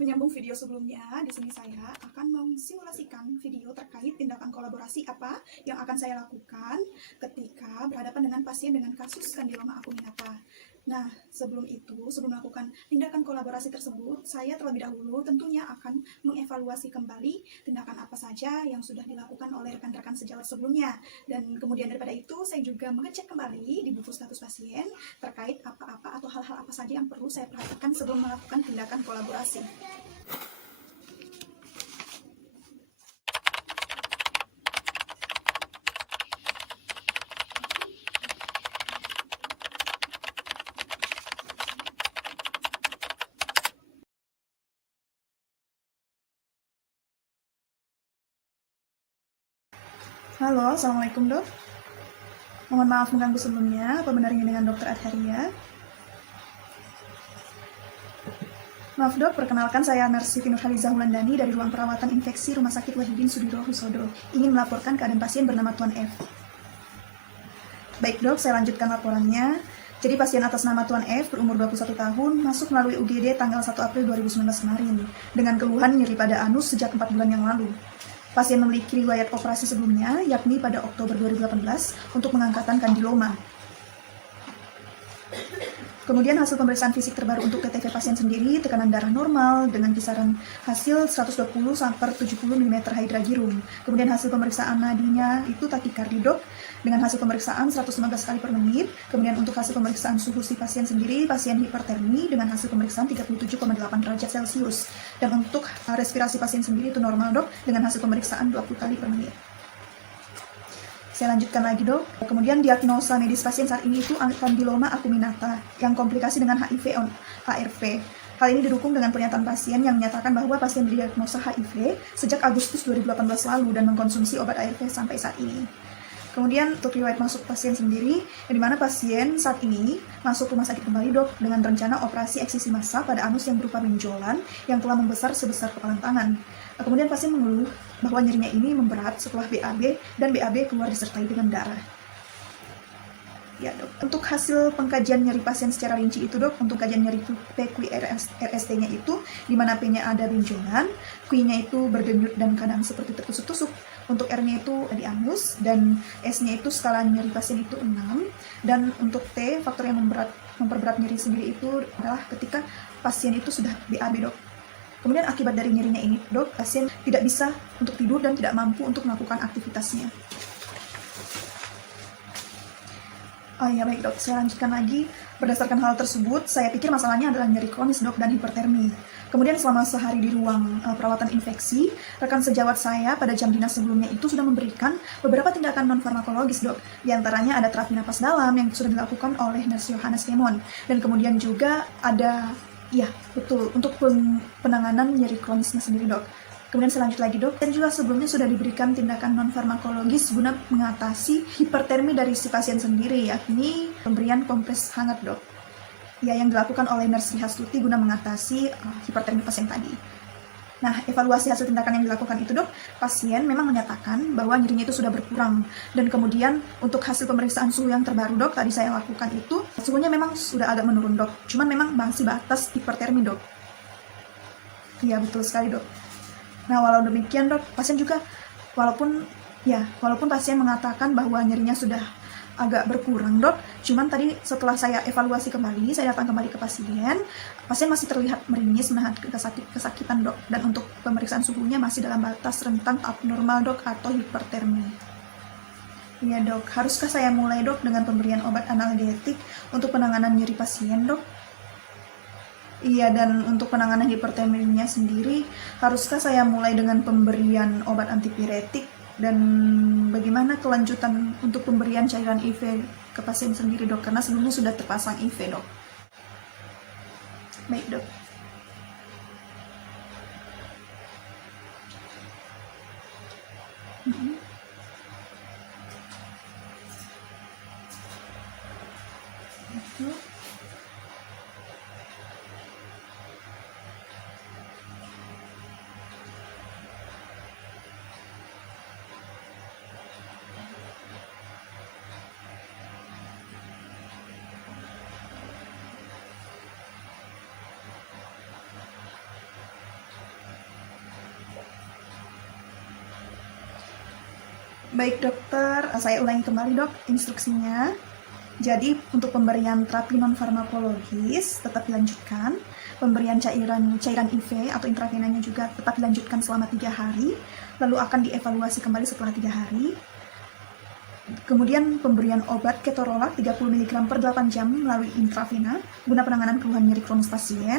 Menyambung video sebelumnya, di sini saya akan memsimulasikan video terkait tindakan kolaborasi apa yang akan saya lakukan ketika berhadapan dengan pasien dengan kasus kandiloma acuminata. Nah, sebelum melakukan tindakan kolaborasi tersebut, saya terlebih dahulu tentunya akan mengevaluasi kembali tindakan apa saja yang sudah dilakukan oleh rekan-rekan sejawat sebelumnya. Dan kemudian daripada itu, saya juga mengecek kembali di buku status pasien terkait apa-apa atau hal-hal apa saja yang perlu saya perhatikan sebelum melakukan tindakan kolaborasi. Halo, Assalamualaikum dok. Mohon maaf mengganggu sebelumnya, apa benar ini dengan Dr. Adharia? Maaf dok, perkenalkan saya Narsi Nurhaliza Wulandani dari ruang perawatan infeksi Rumah Sakit Wahidin Sudirohusodo. Ingin melaporkan keadaan pasien bernama Tuan F. Baik dok, saya lanjutkan laporannya. Jadi pasien atas nama Tuan F berumur 21 tahun masuk melalui UGD tanggal 1 April 2019 kemarin dengan keluhan nyeri pada anus sejak 4 bulan yang lalu. Pasien memiliki riwayat operasi sebelumnya, yakni pada Oktober 2018 untuk pengangkatan kandiloma. Kemudian hasil pemeriksaan fisik terbaru untuk TTV pasien sendiri, tekanan darah normal dengan kisaran hasil 120/70 mm hydragirum. Kemudian hasil pemeriksaan nadinya itu takikardi dok dengan hasil pemeriksaan 115 kali per menit. Kemudian untuk hasil pemeriksaan suhu si pasien sendiri, pasien hipertermi dengan hasil pemeriksaan 37,8 derajat Celcius. Dan untuk respirasi pasien sendiri itu normal dok dengan hasil pemeriksaan 20 kali per menit. Saya lanjutkan lagi dok. Kemudian diagnosa medis pasien saat ini itu kandiloma acuminata yang komplikasi dengan HIV on HRV. Hal ini didukung dengan pernyataan pasien yang menyatakan bahwa pasien didiagnosa HIV sejak Agustus 2018 lalu dan mengkonsumsi obat ARV sampai saat ini. Kemudian untuk riwayat masuk pasien sendiri, di mana pasien saat ini masuk rumah sakit kembali dok dengan rencana operasi eksisi massa pada anus yang berupa benjolan yang telah membesar sebesar kepalan tangan. Kemudian pasien mengeluh bahwa nyerinya ini memberat setelah BAB dan BAB keluar disertai dengan darah. Ya dok, untuk hasil pengkajian nyeri pasien secara rinci itu dok, untuk kajian nyeri PQRST-nya itu, di mana P-nya ada benjolan, Q-nya itu berdenyut dan kadang seperti tertusuk-tusuk, untuk R-nya itu di anus, dan S-nya itu skala nyeri pasien itu 6, dan untuk T, faktor yang memperberat nyeri sendiri itu adalah ketika pasien itu sudah BAB dok. Kemudian akibat dari nyerinya ini dok, pasien tidak bisa untuk tidur dan tidak mampu untuk melakukan aktivitasnya. Oh iya baik dok, saya lanjutkan lagi. Berdasarkan hal tersebut, saya pikir masalahnya adalah nyeri kronis dok dan hipertermi. Kemudian selama sehari di ruang perawatan infeksi, rekan sejawat saya pada jam dinas sebelumnya itu sudah memberikan beberapa tindakan non-farmakologis dok. Di antaranya ada terapi napas dalam yang sudah dilakukan oleh Nurse Yohanes Kemon. Dan kemudian juga ada, ya betul, untuk penanganan nyeri kronisnya sendiri dok. Kemudian selanjutnya lagi dok, dan juga sebelumnya sudah diberikan tindakan non-farmakologis guna mengatasi hipertermi dari si pasien sendiri, yakni pemberian kompres hangat dok. Ya, yang dilakukan oleh Nurse Hastuti guna mengatasi hipertermi pasien tadi. Nah, evaluasi hasil tindakan yang dilakukan itu dok, pasien memang menyatakan bahwa nyerinya itu sudah berkurang. Dan kemudian untuk hasil pemeriksaan suhu yang terbaru dok, tadi saya lakukan itu, suhunya memang sudah agak menurun dok. Cuman memang masih batas hipertermi dok. Iya, betul sekali dok. Nah, walau demikian dok, pasien juga walaupun pasien mengatakan bahwa nyerinya sudah agak berkurang dok, cuman tadi setelah saya evaluasi kembali, saya datang kembali ke pasien masih terlihat meringis, menahan kesakitan dok, dan untuk pemeriksaan suhunya masih dalam batas rentang abnormal dok atau hipertermi. Iya dok, haruskah saya mulai dok dengan pemberian obat analgetik untuk penanganan nyeri pasien dok? Iya, dan untuk penanganan hiperterminya sendiri, haruskah saya mulai dengan pemberian obat antipiretik? Dan bagaimana kelanjutan untuk pemberian cairan IV ke pasien sendiri dok? Karena sebelumnya sudah terpasang IV dok. Baik dok. Baik dokter, saya ulangi kembali dok instruksinya. Jadi untuk pemberian terapi non-farmakologis tetap dilanjutkan, pemberian cairan IV atau intravenanya juga tetap dilanjutkan selama 3 hari, lalu akan dievaluasi kembali setelah 3 hari. Kemudian pemberian obat ketorolac 30 mg per 8 jam melalui intravena guna penanganan keluhan nyeri kronis pasien.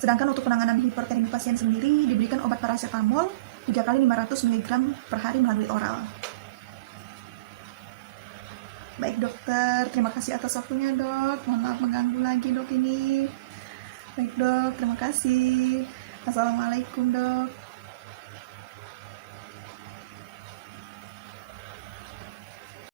Sedangkan untuk penanganan hipertermi pasien sendiri diberikan obat paracetamol 3 kali 500 mg per hari melalui oral. Baik dokter, terima kasih atas waktunya dok. Mohon maaf mengganggu lagi dok ini. Baik dok, terima kasih. Assalamualaikum dok.